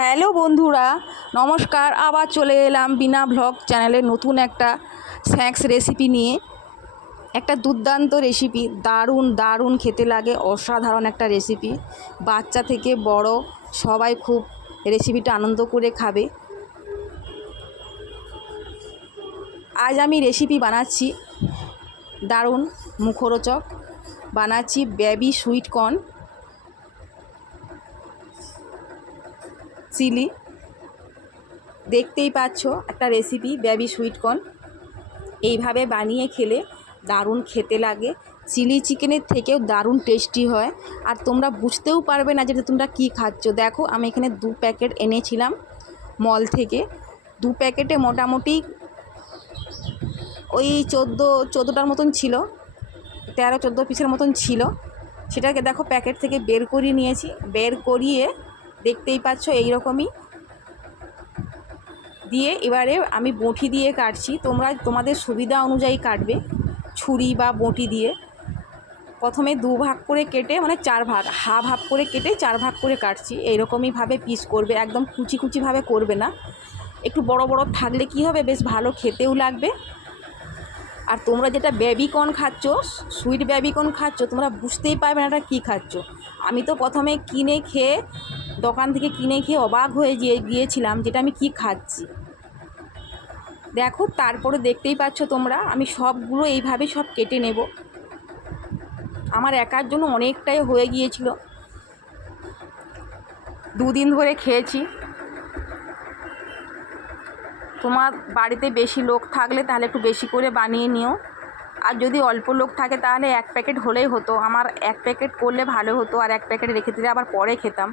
Hello বন্ধুরা, নমস্কার। আবার চলে এলাম বিনা ব্লগ চ্যানেলে নতুন একটা স্ন্যাক্স রেসিপি নিয়ে। একটা দুর্দান্ত রেসিপি, দারুণ দারুণ খেতে লাগে, অসাধারণ একটা রেসিপি। বাচ্চা থেকে বড় সবাই খুব রেসিপিটা আনন্দ করে খাবে। আজ আমি রেসিপি বানাচ্ছি দারুণ মুখরোচক, বানাচ্ছি বেবি সুইট কর্ন চিলি। দেখতেই পাচ্ছ একটা রেসিপি বেবি সুইট কর্ন। এইভাবে বানিয়ে খেলে দারুণ খেতে লাগে, চিলি চিকেনের থেকেও দারুণ টেস্টি হয়। আর তোমরা বুঝতেও পারবে না যে তোমরা কি খাচ্ছ। দেখো, আমি এখানে 2 প্যাকেট এনেছিলাম মল থেকে। 2 প্যাকেটে মোটামুটি ওই 14টার মতন ছিল, 13-14 পিসের মতন ছিল। সেটাকে দেখো প্যাকেট থেকে বের করিয়ে নিয়েছি। বের করিয়ে দেখতেই পাচ্ছ এইরকমই দিয়ে এবারে আমি বঁটি দিয়ে কাটছি। তোমরা তোমাদের সুবিধা অনুযায়ী কাটবে, ছুরি বা বঁটি দিয়ে। প্রথমে 2 ভাগ করে কেটে, মানে 4 ভাগ, হাফ করে কেটে 4 ভাগ করে কাটছি। এইরকমইভাবে পিস করবে, একদম কুচি কুচিভাবে করবে না। একটু বড় বড় থাকলে কি হবে, বেশ ভালো খেতেও লাগবে। আর তোমরা যেটা বেবিকর্ন খাচ্ছ, সুইট বেবিকর্ন খাচ্ছ, তোমরা বুঝতেই পারবে না এটা কী খাচ্ছ। আমি তো প্রথমে দোকান থেকে কিনে খেয়ে অবাক হয়ে গিয়েছিলাম যেটা আমি কি খাচ্ছি। দেখো, তারপরে দেখতেই পাচ্ছ তোমরা, আমি সবগুলো এইভাবে সব কেটে নেব। আমার একার জন্য অনেকটাই হয়ে গিয়েছিল, 2 দিন ধরে খেয়েছি। তোমার বাড়িতে বেশি লোক থাকলে তাহলে একটু বেশি করে বানিয়ে নিও। আর যদি অল্প লোক থাকে তাহলে 1 প্যাকেট হলেই হতো। আমার 1 প্যাকেট করলে ভালো হতো, আর 1 প্যাকেট রেখে দিলে আবার পরে খেতাম।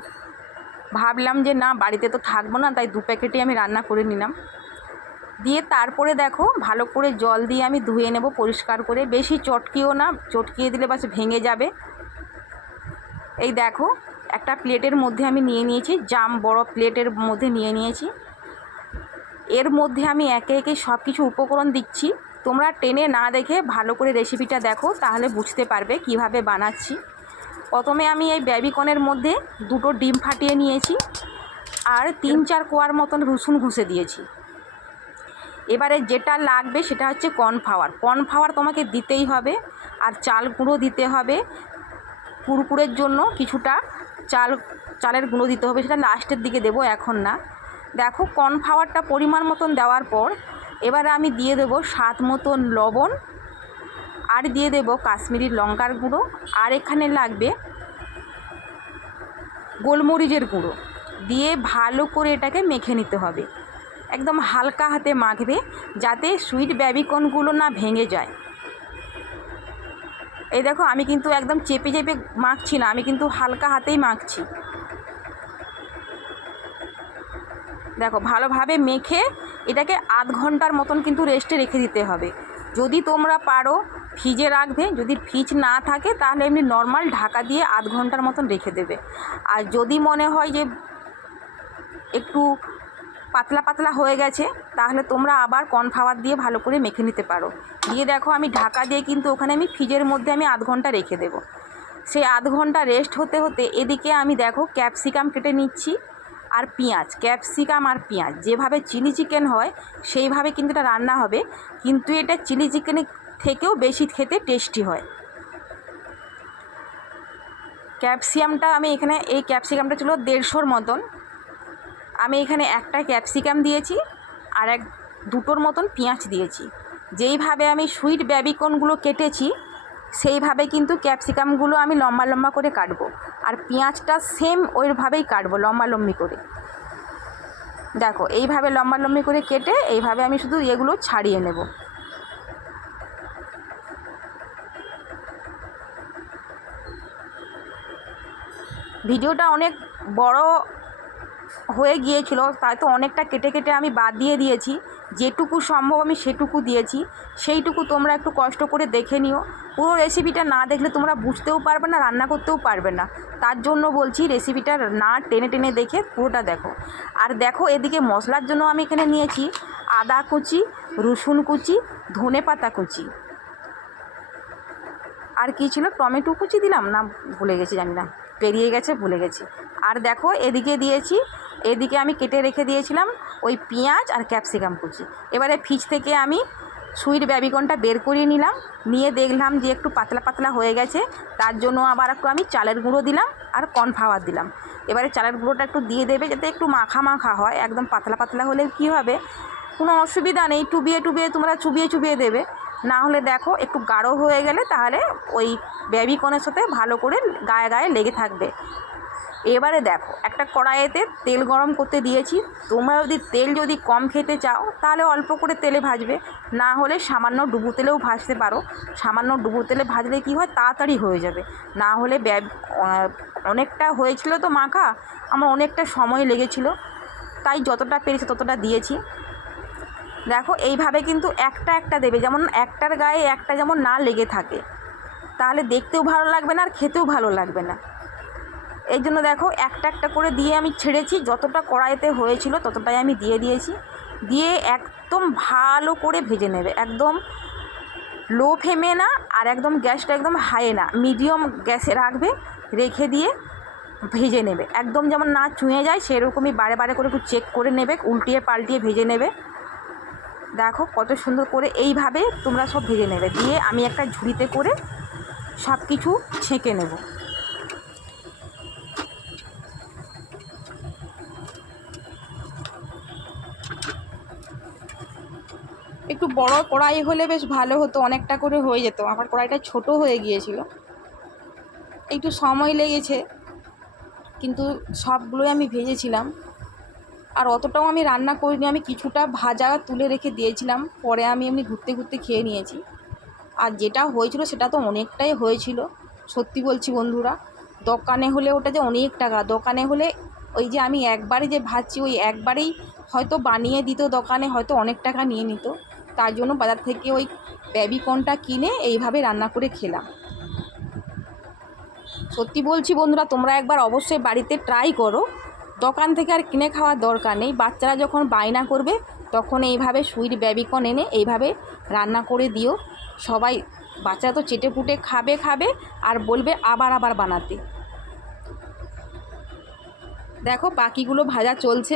ভাবলাম যে না, বাড়িতে তো থাকবো না, তাই 2 প্যাকেটই আমি রান্না করে নিলাম। দিয়ে তারপরে দেখো ভালো করে জল দিয়ে আমি ধুয়ে নেব পরিষ্কার করে। বেশি চটকিও না, চটকিয়ে দিলে বাস ভেঙে যাবে। এই দেখো, একটা প্লেটের মধ্যে আমি নিয়ে নিয়েছি, বড় প্লেটের মধ্যে নিয়ে নিয়েছি। এর মধ্যে আমি একে একে সব কিছু উপকরণ দিচ্ছি। তোমরা টেনে না দেখে ভালো করে রেসিপিটা দেখো, তাহলে বুঝতে পারবে কিভাবে বানাচ্ছি। প্রথমে আমি এই বেবিকর্নের মধ্যে 2টো ডিম ফাটিয়ে নিয়েছি, আর 3-4 কোয়ার মতন রসুন ঘষে দিয়েছি। এবারে যেটা লাগবে সেটা হচ্ছে কর্নফ্লাওয়ার তোমাকে দিতেই হবে। আর চাল গুঁড়ো দিতে হবে, কুরকুরের জন্য কিছুটা চালের গুঁড়ো দিতে হবে, সেটা লাস্টের দিকে দেবো, এখন না। দেখো, কর্নফ্লাওয়ারটা পরিমাণ মতন দেওয়ার পর এবারে আমি দিয়ে দেবো স্বাদ মতন লবণ, আর দিয়ে দেবো কাশ্মীরি লঙ্কার গুঁড়ো, আর এখানে লাগবে গোলমরিচের গুঁড়ো। দিয়ে ভালো করে এটাকে মেখে নিতে হবে। একদম হালকা হাতে মাখবে, যাতে সুইট বেবিকর্নগুলো না ভেঙে যায়। এই দেখো, আমি কিন্তু একদম চেপে চেপে মাখছি না, আমি কিন্তু হালকা হাতেই মাখছি। দেখো, ভালোভাবে মেখে এটাকে আধ ঘন্টার মতন কিন্তু রেস্টে রেখে দিতে হবে। যদি তোমরা পারো ফ্রিজে রাখবে, যদি ফ্রিজ না থাকে তাহলে এমনি নর্মাল ঢাকা দিয়ে আধ ঘন্টার মতন রেখে দেবে। আর যদি মনে হয় যে একটু পাতলা পাতলা হয়ে গেছে, তাহলে তোমরা আবার কর্নফ্লাওয়ার দিয়ে ভালো করে মেখে নিতে পারো। দিয়ে দেখো, আমি ঢাকা দিয়ে কিন্তু ওখানে আমি ফ্রিজের মধ্যে আমি আধ ঘন্টা রেখে দেবো। সেই আধ ঘন্টা রেস্ট হতে হতে এদিকে আমি দেখো ক্যাপসিকাম কেটে নিচ্ছি, আর পেঁয়াজ। ক্যাপসিকাম আর পেঁয়াজ যেভাবে চিলি চিকেন হয় সেইভাবে কিন্তু এটা রান্না হবে, কিন্তু এটা চিলি চিকেনের থেকেও বেশি খেতে টেস্টি হয়। ক্যাপসিকামটা আমি এখানে, এই ক্যাপসিকামটা ছিল 150-র মতন। আমি এখানে একটা ক্যাপসিকাম দিয়েছি, আর 2টোর মতন পেঁয়াজ দিয়েছি। যেইভাবে আমি সুইট বেবিকর্নগুলো কেটেছি সেইভাবে কিন্তু ক্যাপসিকামগুলো আমি লম্বা লম্বা করে কাটবো, আর পেঁয়াজটা সেম ওইভাবেই কাটবো লম্বালম্বি করে। দেখো, এইভাবে লম্বালম্বি করে কেটে এইভাবে আমি শুধু এগুলো ছাড়িয়ে নেব। ভিডিওটা অনেক বড় হয়ে গিয়েছিল, তাই তো অনেকটা কেটে কেটে আমি বাদ দিয়ে দিয়েছি। যেটুকু সম্ভব আমি সেটুকু দিয়েছি, সেইটুকু তোমরা একটু কষ্ট করে দেখে নিও। পুরো রেসিপিটা না দেখলে তোমরা বুঝতেও পারবে না, রান্না করতেও পারবে না। তার জন্য বলছি রেসিপিটা না টেনে টেনে দেখে পুরোটা দেখো। আর দেখো, এদিকে মশলার জন্য আমি এখানে নিয়েছি আদা কুচি, রসুন কুচি, ধনেপাতা কুচি, আর কি ছিল, টমেটো কুচি দিলাম না, ভুলে গেছি, জানি না, পেরিয়ে গেছে, ভুলে গেছি। আর দেখো, এদিকে দিয়েছি এদিকে আমি কেটে রেখে দিয়েছিলাম ওই পেঁয়াজ আর ক্যাপসিকাম কুচি। এবারে ফ্রিজ থেকে আমি সুইট বেবিকর্নটা বের করিয়ে নিলাম, নিয়ে দেখলাম যে একটু পাতলা পাতলা হয়ে গেছে। তার জন্য আবার একটু আমি চালের গুঁড়ো দিলাম আর কর্নফ্লাওয়ার দিলাম। এবারে চালের গুঁড়োটা একটু দিয়ে দেবে যাতে একটু মাখা মাখা হয়। একদম পাতলা পাতলা হলে কী হবে, কোনো অসুবিধা নেই, টুবিয়ে টুবিয়ে তোমরা চুবিয়ে চুবিয়ে দেবে। না হলে দেখো একটু গাঢ় হয়ে গেলে তাহলে ওই বেবিকর্নের সাথে ভালো করে গায়ে গায়ে লেগে থাকবে। এবারে দেখো একটা কড়াইতে তেল গরম করতে দিয়েছি। তোমরা যদি তেল যদি কম খেতে চাও তাহলে অল্প করে তেলে ভাজবে, না হলে সামান্য ডুবো তেলেও ভাজতে পারো। সামান্য ডুবো তেলে ভাজলে কী হয়, তাড়াতাড়ি হয়ে যাবে। না হলে অনেকটা হয়েছিল তো মাখা, আমার অনেকটা সময় লেগেছিল, তাই যতটা পেরেছি ততটা দিয়েছি। দেখো এইভাবে কিন্তু একটা একটা দেবে, যেমন একটার গায়ে একটা যেমন না লেগে থাকে, তাহলে দেখতেও ভালো লাগবে না আর খেতেও ভালো লাগবে না। এই জন্য দেখো একটা একটা করে দিয়ে আমি ছেড়েছি, যতটা কড়াইতে হয়েছিল ততটাই আমি দিয়ে দিয়েছি। দিয়ে একদম ভালো করে ভেজে নেবে, একদম লো ফ্লেমে না আর একদম গ্যাসটা একদম হাই না, মিডিয়াম গ্যাসে রাখবে, রেখে দিয়ে ভেজে নেবে। একদম যেমন না চুঁয়ে যায় সেরকমই বারে বারে করে একটু চেক করে নেবে, উল্টিয়ে পাল্টিয়ে ভেজে নেবে। দেখো কত সুন্দর করে এইভাবে তোমরা সব ভেজে নেবে। দিয়ে আমি একটা ঝুড়িতে করে সব কিছু ছেঁকে নেব। একটু বড় কড়াই হলে বেশ ভালো হতো, অনেকটা করে হয়ে যেত। আমার কড়াইটা ছোট হয়ে গিয়েছিল, একটু সময় লেগেছে, কিন্তু সবগুলোই আমি ভেজেছিলাম। আর অতটাও আমি রান্না করিনি, আমি কিছুটা ভাজা তুলে রেখে দিয়েছিলাম, পরে আমি এমনি ঘুরতে ঘুরতে খেয়ে নিয়েছি। আর যেটা হয়েছিল সেটা তো অনেকটাই হয়েছিল, সত্যি বলছি বন্ধুরা। দোকানে হলে ওটা যে অনেক টাকা, দোকানে হলে ওই যে আমি একবারই যে ভাজছি ওই একবারেই হয়তো বানিয়ে দিত দোকানে, হয়তো অনেক টাকা নিয়ে নিত। তার জন্য বাজার থেকে ওই বেবিকর্নটা কিনে এইভাবে রান্না করে খেলাম। সত্যি বলছি বন্ধুরা, তোমরা একবার অবশ্যই বাড়িতে ট্রাই করো। দোকান থেকে আর কিনে খাওয়ার দরকার নেই। বাচ্চারা যখন বায়না করবে তখন এইভাবে সুইট বেবিকর্ন এনে এইভাবে রান্না করে দিও। সবাই, বাচ্চারা তো চেটে পুটে খাবে খাবে আর বলবে আবার আবার বানাতে। দেখো বাকিগুলো ভাজা চলছে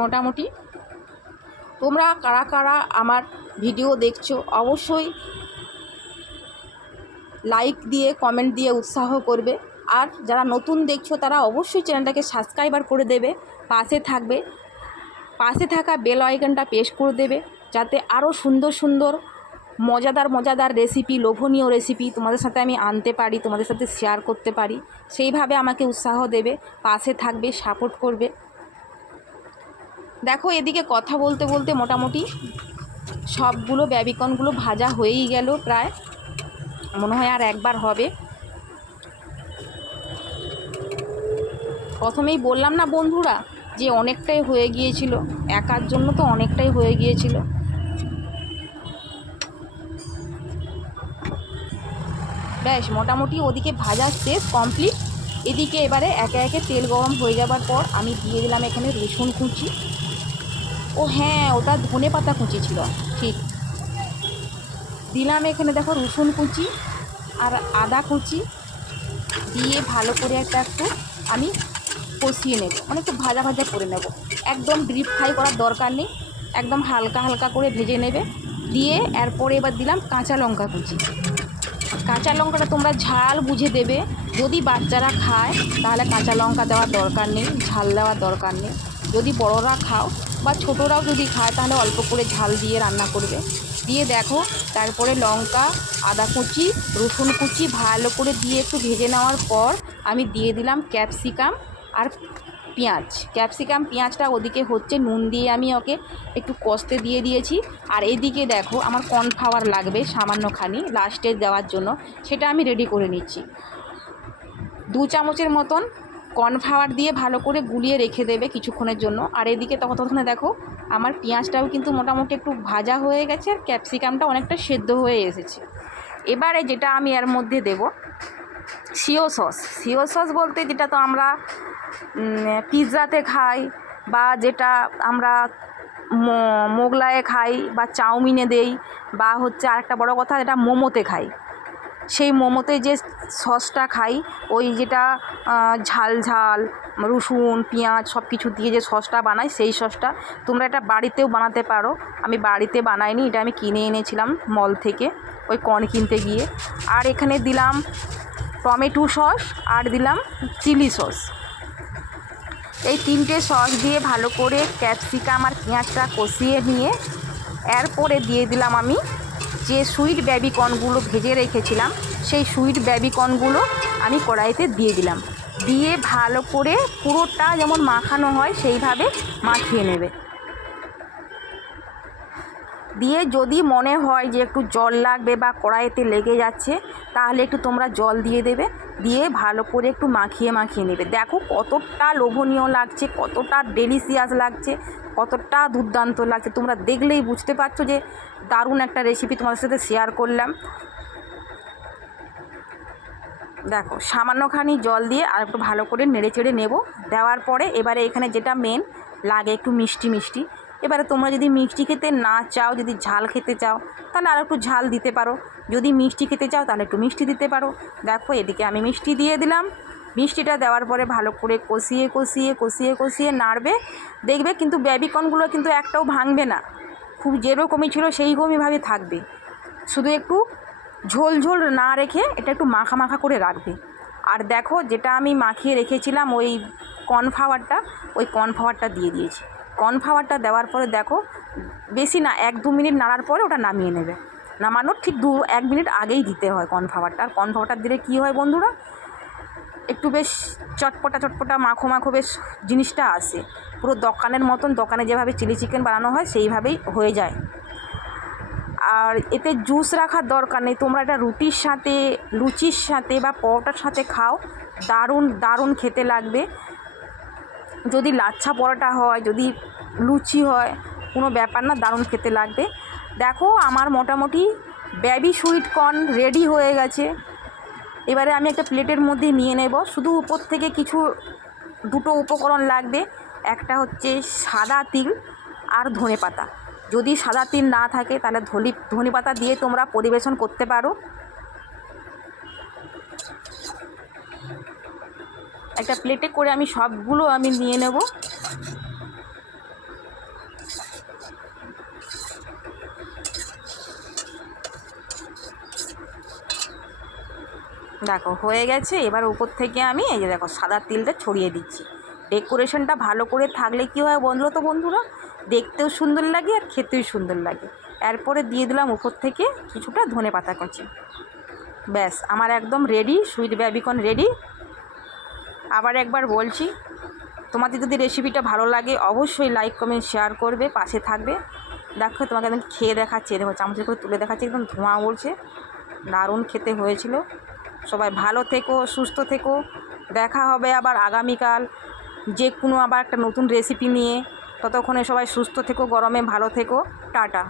মোটামুটি। তোমরা কারা কারা আমার ভিডিও দেখছো অবশ্যই লাইক দিয়ে কমেন্ট দিয়ে উৎসাহ করবে। আর যারা নতুন দেখছো তারা অবশ্যই চ্যানেলটাকে সাবস্ক্রাইবার করে দেবে, পাশে থাকবে, পাশে থাকা বেল আইকনটা প্রেস করে দেবে, যাতে আরও সুন্দর সুন্দর মজাদার মজাদার রেসিপি, লোভনীয় রেসিপি তোমাদের সাথে আমি আনতে পারি, তোমাদের সাথে শেয়ার করতে পারি। সেইভাবে আমাকে উৎসাহ দেবে, পাশে থাকবে, সাপোর্ট করবে। দেখো এদিকে কথা বলতে বলতে মোটামুটি সবগুলো বেবিকর্নগুলো ভাজা হয়েই গেল প্রায়, মনে হয় আর একবার হবে। প্রথমেই বললাম না বন্ধুরা যে অনেকটাই হয়ে গিয়েছিল, একার জন্য তো অনেকটাই হয়ে গিয়েছিল। ব্যাস মোটামুটি ওদিকে ভাজা শেষ, কমপ্লিট। এদিকে এবারে একে একে তেল গরম হয়ে যাবার পর আমি দিয়ে দিলাম এখানে রসুন কুচি। ও হ্যাঁ, ওটা ধনে পাতা কুচি ছিল, ঠিক। দিলাম এখানে দেখো রসুন কুচি আর আদা কুচি দিয়ে ভালো করে একটু আমি কষিয়ে নেব, মানে একটু ভাজা ভাজা করে নেব। একদম ডিপ ফ্রাই করার দরকার নেই, একদম হালকা হালকা করে ভেজে নেবে। দিয়ে এরপরে এবার দিলাম কাঁচা লঙ্কা কুচি। কাঁচা লঙ্কাটা তোমরা ঝাল বুঝে দেবে, যদি বাচ্চারা খায় তাহলে কাঁচা লঙ্কা দেওয়ার দরকার নেই, ঝাল দেওয়ার দরকার নেই। যদি বড়রা খাও বা ছোটরাও যদি খায় তাহলে অল্প করে ঝাল দিয়ে রান্না করবে। দিয়ে দেখো তারপরে লঙ্কা, আদা কুচি, রসুন কুচি ভালো করে দিয়ে একটু ভেজে নেওয়ার পর আমি দিয়ে দিলাম ক্যাপসিকাম আর পেঁয়াজ। ক্যাপসিকাম পেঁয়াজটা ওদিকে হচ্ছে, নুন দিয়ে আমি ওকে একটু কষতে দিয়ে দিয়েছি। আর এদিকে দেখো আমার কর্নফ্লাওয়ার লাগবে সামান্যখানি লাস্টে দেওয়ার জন্য, সেটা আমি রেডি করে নিচ্ছি। 2 চামচের মতন কর্নফ্লাওয়ার দিয়ে ভালো করে গুলিয়ে রেখে দেবে কিছুক্ষণের জন্য। আর এদিকে ততক্ষণে দেখো আমার পেঁয়াজটাও কিন্তু মোটামুটি একটু ভাজা হয়ে গেছে আর ক্যাপসিকামটা অনেকটা সেদ্ধ হয়ে এসেছে। এবারে যেটা আমি এর মধ্যে দেব সিও সস। সিও সস বলতে যেটা তো আমরা পিৎজাতে খাই, বা যেটা আমরা মোগলাইয়ে খাই, বা চাউমিনে দেই, বা হচ্ছে আরেকটা বড় কথা যেটা মোমোতে খাই। সেই মোমোতে যে সসটা খাই, ওই যেটা ঝাল ঝাল রসুন পেঁয়াজ সব কিছু দিয়ে যে সসটা বানাই, সেই সসটা তোমরা এটা বাড়িতেও বানাতে পারো। আমি বাড়িতে বানাইনি, এটা আমি কিনে এনেছিলাম মল থেকে ওই কর্ন কিনতে গিয়ে। আর এখানে দিলাম টমেটো সস আর দিলাম চিলি সস। এই 3টে সস দিয়ে ভালো করে ক্যাপসিকাম আর পেঁয়াজটা কষিয়ে নিয়ে এরপরে দিয়ে দিলাম আমি যে সুইট বেবিকর্নগুলো ভেজে রেখেছিলাম, সেই সুইট বেবিকর্নগুলো আমি কড়াইতে দিয়ে দিলাম। দিয়ে ভালো করে পুরোটা যেমন মাখানো হয় সেইভাবে মাখিয়ে নেবে। দিয়ে যদি মনে হয় যে একটু জল লাগবে বা কড়াইতে লেগে যাচ্ছে, তাহলে একটু তোমরা জল দিয়ে দেবে। দিয়ে ভালো করে একটু মাখিয়ে মাখিয়ে নেবে। দেখো কতটা লোভনীয় লাগছে, কতটা ডেলিশিয়াস লাগছে, কতটা দুর্দান্ত লাগছে। তোমরা দেখলেই বুঝতে পারছো যে দারুণ একটা রেসিপি তোমাদের সাথে শেয়ার করলাম। দেখো সামান্যখানি জল দিয়ে আর একটু ভালো করে নেড়ে চেড়ে নেব। দেওয়ার পরে এবারে এখানে যেটা মেন লাগে একটু মিষ্টি মিষ্টি। এবারে তোমরা যদি মিষ্টি খেতে না চাও, যদি ঝাল খেতে চাও তাহলে আর একটু ঝাল দিতে পারো, যদি মিষ্টি খেতে চাও তাহলে একটু মিষ্টি দিতে পারো। দেখো এদিকে আমি মিষ্টি দিয়ে দিলাম। মিষ্টিটা দেওয়ার পরে ভালো করে কষিয়ে কষিয়ে কষিয়ে কষিয়ে নাড়বে। দেখবে কিন্তু বেবিকর্নগুলো কিন্তু একটাও ভাঙবে না, খুব যেরকমই ছিল সেইরকমইভাবে থাকবে। শুধু একটু ঝোল ঝোল না রেখে এটা একটু মাখা মাখা করে রাখবে। আর দেখো যেটা আমি মাখিয়ে রেখেছিলাম ওই কর্নফ্লাওয়ারটা, ওই কর্নফ্লাওয়ারটা দিয়ে দিয়েছি। কর্নফ্লাওয়ারটা দেওয়ার পরে দেখো বেশি না 1-2 মিনিট নাড়ার পরে ওটা নামিয়ে নেবে। নামানোর ঠিক 1 মিনিট আগেই দিতে হয় কর্নফ্লাওয়ারটা। আর কর্নফ্লাওয়ারটা দিলে কী হয় বন্ধুরা, একটু বেশ চটপটা চটপটা মাখো মাখো বেশ জিনিসটা আসে। পুরো দোকানের মতন, দোকানে যেভাবে চিলি চিকেন বানানো হয় সেইভাবেই হয়ে যায়। আর এতে জুস রাখার দরকার নেই, তোমরা এটা রুটির সাথে, লুচির সাথে বা পরোটার সাথে খাও, দারুণ দারুণ খেতে লাগবে। যদি লাচ্ছা পরোটা হয়, যদি লুচি হয়, কোনো ব্যাপার না, দারুণ খেতে লাগবে। দেখো আমার মোটামুটি বেবি সুইট কর্ন রেডি হয়ে গেছে। এবারে আমি একটা প্লেটের মধ্যে নিয়ে নেব। শুধু উপর থেকে কিছু 2টো উপকরণ লাগবে, একটা হচ্ছে সাদা তিল আর ধনেপাতা। যদি সাদা তিল না থাকে তাহলে ধনেপাতা দিয়ে তোমরা পরিবেশন করতে পারো। একটা প্লেটে করে আমি সবগুলো আমি নিয়ে নেব। দেখো হয়ে গেছে। এবার উপর থেকে আমি এই যে দেখো সাদা তিলটা ছড়িয়ে দিচ্ছি। ডেকোরেশনটা ভালো করে থাকলে কী হয় বন্ধুরা, দেখতেও সুন্দর লাগে আর খেতেও সুন্দর লাগে। এরপরে দিয়ে দিলাম উপর থেকে কিছুটা ধনেপাতা কুচি। ব্যাস আমার একদম রেডি, সুইট বেবিকর্ন রেডি। আবার একবার বলছি, তোমাদের যদি রেসিপিটা ভালো লাগে অবশ্যই লাইক কমেন্ট শেয়ার করবে, পাশে থাকবে। দেখো তোমাকে একদম খেয়ে দেখাচ্ছি, দেখো চামচে করে তুলে দেখাচ্ছি, একদম ধোঁয়া উঠছে, দারুণ খেতে হয়েছিল। সবাই ভালো থেকো, সুস্থ থেকো। দেখা হবে আবার আগামীকাল যে কোনো আবার একটা নতুন রেসিপি নিয়ে। ততক্ষণে সবাই সুস্থ থেকো, গরমে ভালো থেকো, টাটা।